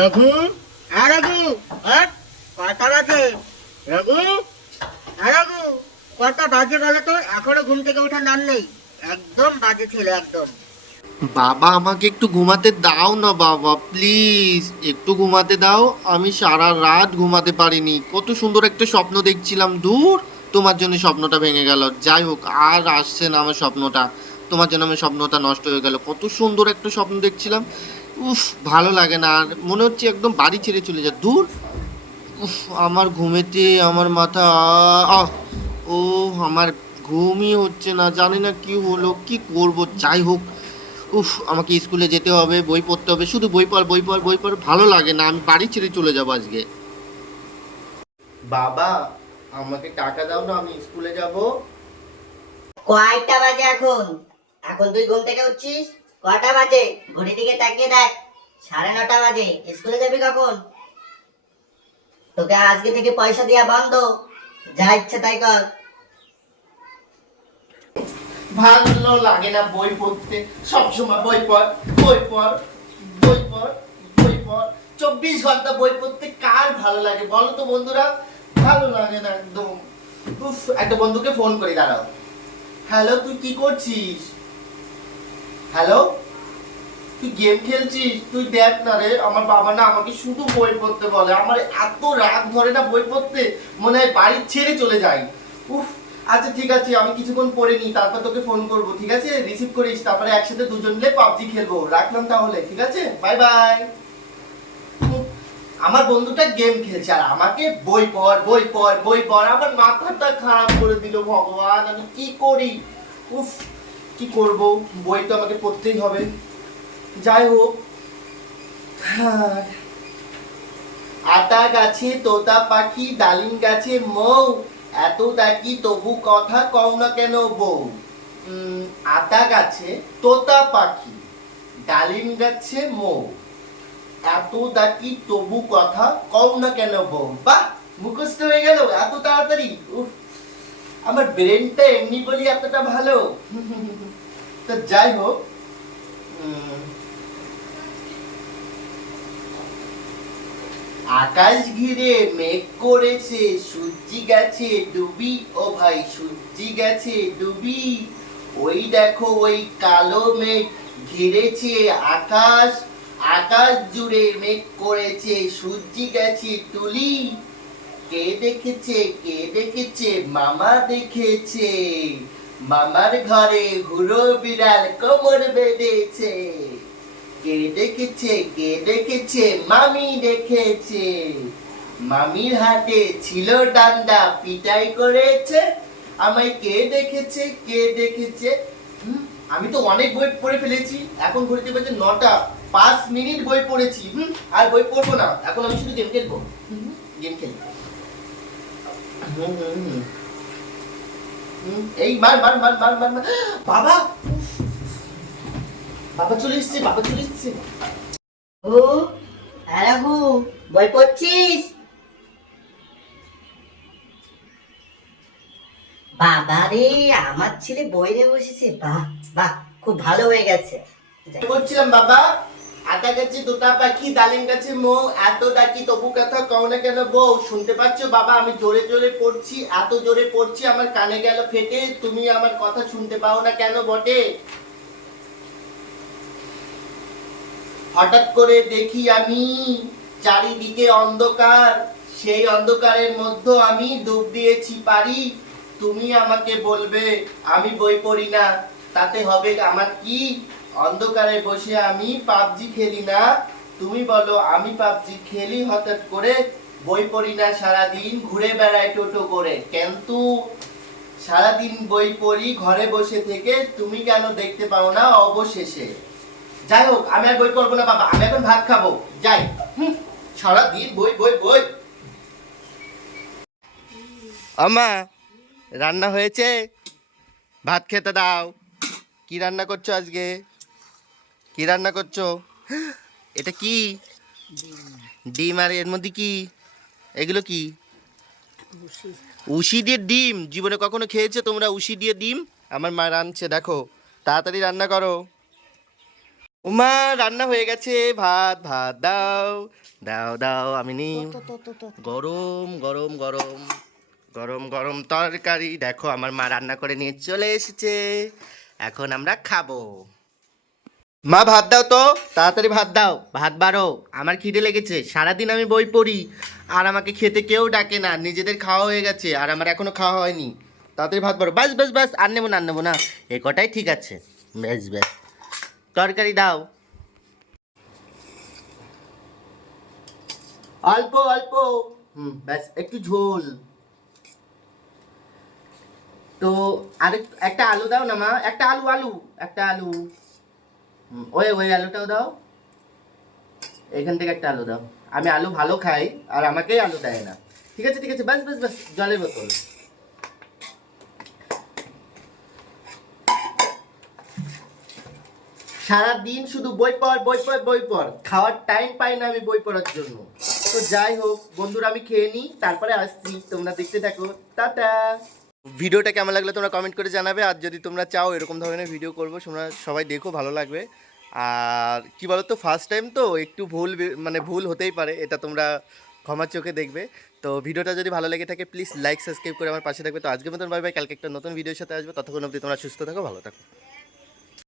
রঘু রঘু কটা বাজে? রঘু হ্যাঁ রঘু কটা বাজে বলো তো? এখনও ঘুম থেকে ওঠার নাম নেই। একদম বাজে ছেলে, একদম। বাবা, আমাকে একটু ঘুমাতে দাও না বাবা, প্লিজ। একটু ঘুমাতে দাও, আমি সারা রাত ঘুমাতে পারিনি। কত সুন্দর একটা স্বপ্ন দেখছিলাম। দূর, তোমার জন্য স্বপ্নটা ভেঙে গেল। যাই হোক, আর আসছে না আমার স্বপ্নটা। তোমার জন্য আমার স্বপ্নটা নষ্ট হয়ে গেল। কত সুন্দর একটা স্বপ্ন দেখছিলাম। উফ ভালো লাগে না। আর মনে হচ্ছে একদম বাড়ি ছেড়ে চলে যা। দূর। উফ আমার ঘুমেতে আমার মাথা আহ ও আমার ঘুমই হচ্ছে না। জানি না কি হলো কি করব যাই হোক। উফ আমাকে স্কুলে যেতে হবে বই পড়তে হবে। শুধু বই পড় বই পড় বই পড় ভালো লাগে না। আমি বাড়ি ছেড়ে চলে যাব আজকে। বাবা আমাকে টাকা দাও না আমি স্কুলে যাব। কয়টা বাজে এখন? এখন তুই ঘুম থেকে উঠছিস? কটা বাজে? ঘড়ির দিকে তাকিয়ে দেখ। সাড়ে নটা বাজে। স্কুলে যাবি কখন? তোকে আজকে থেকে পয়সা দেওয়া বন্ধ। যা ইচ্ছে তাই কর। ভালো লাগে না বই পড়তে। সবসময় বই পড় বই পড় বই পড় বই পড়। চব্বিশ ঘণ্টা বই পড়তে কার ভালো লাগে বলো তো বন্ধুরা? ভালো লাগে না একদম। উফ, একটা বন্ধুকে ফোন করি, দাঁড়াও। হ্যালো, তুই কি করছিস? হ্যালো? তুই গেম খেলছিস? তুই দেখ না রে, আমার বাবা না আমাকে শুধু বই পড়তে বলে। আমার এত রাগ ধরে না বই পড়তে, মনে হয় বাড়ি ছেড়ে চলে যাই। উফ আচ্ছা ঠিক আছে, আমি কিছুক্ষণ পড়ে নিই, তারপর তোকে ফোন করব, ঠিক আছে? রিসিভ করিস, তারপরে একসাথে দুজন মিলে পাবজি খেলব। রাখলাম তাহলে, ঠিক আছে? বাই বাই আমার বন্ধুটা গেম খেলছে, আর আমাকে বই পড় বই পড় বই পড়। আমার মাথাটা খারাপ করে দিল, ভগবান, আমি কি করি? উফ কি করব? বই তো আমাকে পড়তেই হবে। যাই হোক। আতা গাছে, তোতা পাখি, ডালিম গাছে, মৌ। এত ডাকি তবু কথা কও না কেন বউ? আতা গাছে, তোতা পাখি, ডালিম গাছে, মৌ। এত ডাকি তবু কথা কও না কেন বউ? বাহ, মুখস্থ হয়ে গেল, এত তাড়াতাড়ি? উফ। আমার ব্রেনটা এমনি বলি এতটা ভালো। তো যাই হোক আকাশ ঘিরে মেঘ করেছে, সূর্যি গেছে ডুবি। ও ভাই, সূর্যি গেছে ডুবি। ওই দেখো, ওই কালো মেঘ ঘিরেছে আকাশ। আকাশ জুড়ে মেঘ করেছে, সূর্যি গেছে তুলি কে দেখেছে কে দেখেছে, মামা দেখেছে। মামার ঘরে হুড়ো বিড়াল কোমর বেঁধেছে। কে দেখেছে কে দেখেছে, মামি দেখেছে। মামির হাতে ছিল ডান্ডা, পিটাই করেছে। আমায় কে দেখেছে কে দেখেছে? আমি তো অনেক বই পড়ে ফেলেছি। এখন ঘুরতে পারছে নটা, পাঁচ মিনিট বই পড়েছি। হুম, আর বই পড়ব না। এখন আমি শুধু গেম খেলব। গেম খেলব। এই। বাবা! বাবা চলে এসছে, বাবা চলে এসছে। ও বই পড়ছিস? বাবা রে, আমার ছেলে বই নিয়ে বসেছে। বাহ বাহ, খুব ভালো হয়ে গেছে। বলছিলাম বাবা। আটা গাছে, দুটা পাখি, ডালিম গাছে মো, এত ডাকি, তবু কথা কও না কেন বউ? শুনতে পাচ্ছ বাবা, আমি জোরে জোরে পড়ছি, এত জোরে পড়ছি, আমার কানে গেল ফেটে, তুমি আমার কথা শুনতে পাও না কেন বটে? হঠাৎ করে দেখি আমি চারিদিকে অন্ধকার, সেই অন্ধকারের মধ্যে আমি ডুব দিয়েছি, পারি। তুমি আমাকে বলবে, আমি বই পড়ি না, তাতে হবে আমার কি? অন্ধকারে বসে আমি পাবজি খেলি না। তুমি বলো, আমি পাবজি খেলি হঠাৎ করে? বই পড়ি না সারাদিন, ঘুরে বেড়াই টোটো করে। কিন্তু সারাদিন বই পড়ি, ঘরে বসে থেকে তুমি কেন দেখতে পাও না অবশেষে? যাই হোক, আমি আর বই পড়ব না, বাবা। আমি এখন ভাত খাব। যাই। সারাদিন বই বই বই। আমা রান্না হয়েছে? ভাত খেতে দাও। কি রান্না করছ আজকে? কি রান্না করছ? এটা কি? ডিম। আর এর মধ্যে কি? এগুলো কি? উশি। দিয়ে ডিম। জীবনে কখনো খেয়েছো তোমরা উশি দিয়ে ডিম? আমার মা রাঁধছে দেখো। তাড়াতাড়ি রান্না করো। উমা রান্না হয়ে গেছে। ভাত ভাত দাও। দাও দাও আমি নি গরম গরম গরম। গরম গরম তরকারি। দেখো আমার মা রান্না করে নিয়ে চলে এসেছে। এখন আমরা খাব। মা, ভাত দাও তো। তাড়াতাড়ি ভাত দাও। ভাত বাড়ো। আমার খিদে লেগেছে। সারাদিন আমি বই পড়ি। আর আমাকে খেতে কেউ ডাকে না। নিজেদের খাওয়া হয়ে গেছে। আর আমার এখনও খাওয়া হয়নি। তাড়াতাড়ি ভাত বাড়ো। বাস বাস বাস। আর নেব না, আর নেব না। এ কটাই ঠিক আছে। বেশ বেশ তরকারি দাও। অল্প অল্প। হুম, ব্যাস। একটু ঝোল। তো আরেক, একটা আলু দাও না মা। একটা আলু আলু। একটা আলু। ওই ওই আলুটাও দাও। এখান থেকে একটা আলু দাও। আমি আলু ভালো খাই, আর আমাকেই আলু দেয় না। ঠিক আছে ঠিক আছে বাস বাস বাস জলের বোতল। সারা দিন শুধু বই পড় বই পড় বই পড়। খাওয়ার টাইম পাই না আমি বই পড়ার জন্য। তো যাই হোক, বন্ধুরা, আমি খেয়ে নিই, তারপরে আসছি। তোমরা দেখতে থাকো। টাটা! ভিডিওটা কেমন লাগলে তোমরা কমেন্ট করে জানাবে। আর যদি তোমরা চাও এরকম ধরনের ভিডিও করব, তোমরা সবাই দেখো, ভালো লাগবে। আর কি বলতো ফার্স্ট টাইম তো, একটু ভুল মানে ভুল হতেই পারে, এটা তোমরা ক্ষমার চোখে দেখবে। তো ভিডিওটা যদি ভালো লেগে থাকে প্লিজ লাইক সাবস্ক্রাইব করে আমার পাশে থাকবে। তো আজকের মতন বাই বাই কালকে একটা নতুন ভিডিওর সাথে আসবে, ততক্ষণ অবধি তোমরা সুস্থ থাকো, ভালো থাকো।